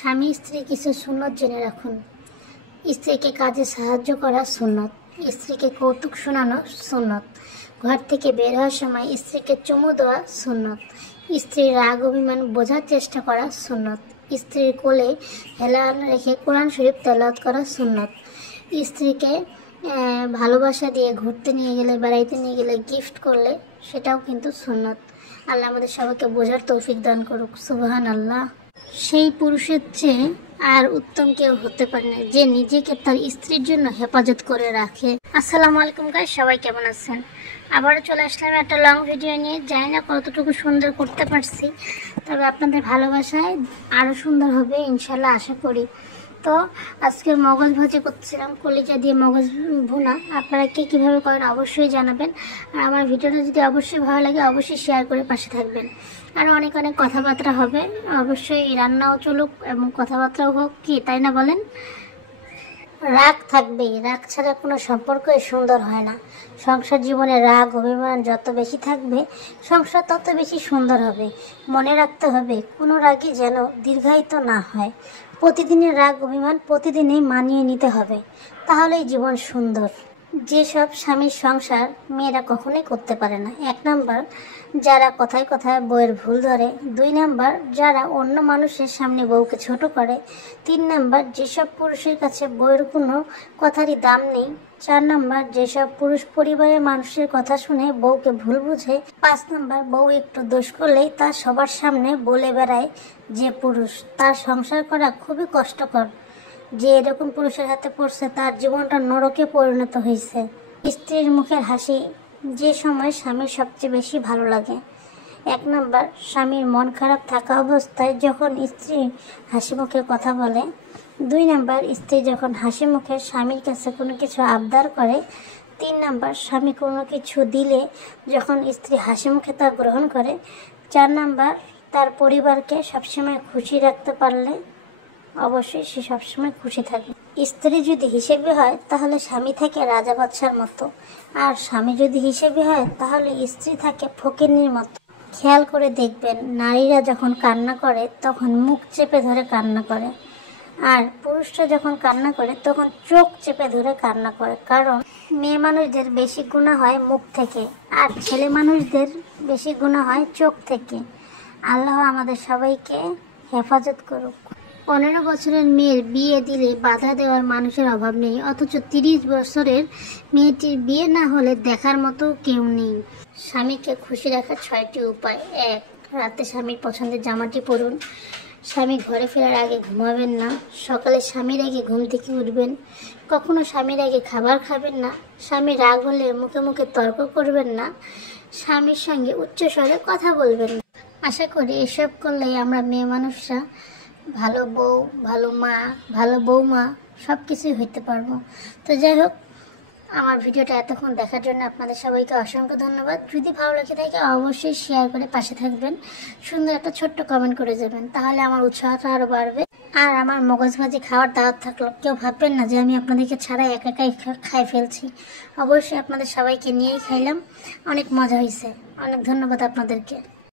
স্বামী স্ত্রী কিছু সুন্নত জেনে রাখুন। স্ত্রীকে কাজে সাহায্য করা সুন্নত, স্ত্রীকে কৌতুক শোনানো সুন্নত, ঘর থেকে বের হওয়ার সময় স্ত্রীকে চুমু দেওয়া সুন্নত, স্ত্রীর রাগ অভিমান বোঝার চেষ্টা করা সুন্নত, স্ত্রীর কোলে হেলান রেখে কোরআন শরীফ তেলাওয়াত করা সুন্নত, স্ত্রীকে ভালোবাসা দিয়ে ঘুরতে নিয়ে গেলে, বেড়াইতে নিয়ে গেলে, গিফট করলে সেটাও কিন্তু সুন্নত। আল্লাহ আমাদের সবাইকে বোঝার তৌফিক দান করুক। সুবহানাল্লাহ। সেই পুরুষের চেয়ে আর উত্তম কেউ হতে পারে না যে নিজেকে তার স্ত্রীর জন্য হেফাজত করে রাখে। আসসালামু আলাইকুম গাইস, সবাই কেমন আছেন? আবারও চলে আসলাম একটা লং ভিডিও নিয়ে। জানি না কতটুকু সুন্দর করতে পারছি, তবে আপনাদের ভালোবাসায় আরও সুন্দর হবে ইনশাল্লাহ, আশা করি। তো আজকে মগজ ভাজি করছিলাম, কলিজা দিয়ে মগজ ভুনা। আপনারা কে কীভাবে করেন অবশ্যই জানাবেন। আর আমার ভিডিওটা যদি অবশ্যই ভালো লাগে অবশ্যই শেয়ার করে পাশে থাকবেন। আর অনেক অনেক কথাবার্তা হবে, অবশ্যই রান্নাও চলুক এবং কথাবার্তাও হোক, কি তাই না বলেন? রাগ থাকবেই, রাগ ছাড়া কোনো সম্পর্কই সুন্দর হয় না। সংসার জীবনে রাগ অভিমান যত বেশি থাকবে সংসার তত বেশি সুন্দর হবে। মনে রাখতে হবে কোনো রাগই যেন দীর্ঘায়িত না হয়। প্রতিদিনের রাগ অভিমান প্রতিদিনই মানিয়ে নিতে হবে, তাহলেই জীবন সুন্দর। যেসব স্বামীর সংসার মেয়েরা কখনোই করতে পারে না। 1 নাম্বার, যারা কথায় কথায় বউয়ের ভুল ধরে। 2 নাম্বার, যারা অন্য মানুষের সামনে বউকে ছোট করে। 3 নাম্বার, যেসব পুরুষের কাছে বউয়ের কোনো কথারই দাম নেই। 4 নাম্বার, যেসব পুরুষ পরিবারের মানুষের কথা শুনে বউকে ভুল বুঝে। 5 নাম্বার, বউ একটু দোষ করলেই তা সবার সামনে বলে বেড়ায় যে পুরুষ, তার সংসার করা খুবই কষ্টকর। যে এরকম পুরুষের হাতে পড়ছে তার জীবনটা নরকে পরিণত হয়েছে। স্ত্রীর মুখের হাসি যে সময় স্বামীর সবচেয়ে বেশি ভালো লাগে। 1 নাম্বার, স্বামীর মন খারাপ থাকা অবস্থায় যখন স্ত্রী হাসি মুখে কথা বলে। 2 নাম্বার, স্ত্রী যখন হাসি মুখে স্বামীর কাছে কোনো কিছু আবদার করে। 3 নাম্বার, স্বামী কোনো কিছু দিলে যখন স্ত্রী হাসি মুখে তা গ্রহণ করে। 4 নাম্বার, তার পরিবারকে সবসময় খুশি রাখতে পারলে অবশ্যই সে সবসময় খুশি থাকে। স্ত্রী যদি হিসেবে হয় তাহলে স্বামী থাকে রাজা বাদশার মতো, আর স্বামী যদি হিসেবে হয় তাহলে স্ত্রী থাকে ফকিন্নির মতো। খেয়াল করে দেখবেন, নারীরা যখন কান্না করে তখন মুখ চেপে ধরে কান্না করে, আর পুরুষরা যখন কান্না করে তখন চোখ চেপে ধরে কান্না করে। কারণ মেয়ে মানুষদের বেশি গুনাহ হয় মুখ থেকে, আর ছেলে মানুষদের বেশি গুনাহ হয় চোখ থেকে। আল্লাহ আমাদের সবাইকে হেফাজত করুক। 15 বছরের মেয়ের বিয়ে দিলে বাধা দেওয়ার মানুষের অভাব নেই, অথচ 30 বছরের মেয়েটির বিয়ে না হলে দেখার মতো কেউ নেই। স্বামীকে খুশি রাখার 6টি উপায়। 1, রাতে স্বামীর পছন্দের জামাটি পরুন। স্বামী ঘরে ফেরার আগে ঘুমাবেন না। সকালে স্বামীর আগে ঘুম থেকে উঠবেন। কখনো স্বামীর আগে খাবার খাবেন না। স্বামী রাগ হলে মুখে মুখে তর্ক করবেন না। স্বামীর সঙ্গে উচ্চস্বরে কথা বলবেন না। আশা করি এসব করলেই আমরা মেয়ে মানুষরা ভালো বউ, ভালো মা, ভালো বৌমা সব কিছুই হইতে পারবো। তো যাই হোক, আমার ভিডিওটা এতক্ষণ দেখার জন্য আপনাদের সবাইকে অসংখ্য ধন্যবাদ। যদি ভালো লেগে থাকে অবশ্যই শেয়ার করে পাশে থাকবেন, সুন্দর একটা ছোট্ট কমেন্ট করে যাবেন, তাহলে আমার উৎসাহটা আরও বাড়বে। আর আমার মগজ ভাজি খাওয়ার দাওয়াত থাকলো, কেউ ভাববেন না যে আমি আপনাদেরকে ছাড়া একাই খাই ফেলছি। অবশ্যই আপনাদের সবাইকে নিয়েই খাইলাম, অনেক মজা হয়েছে। অনেক ধন্যবাদ আপনাদেরকে।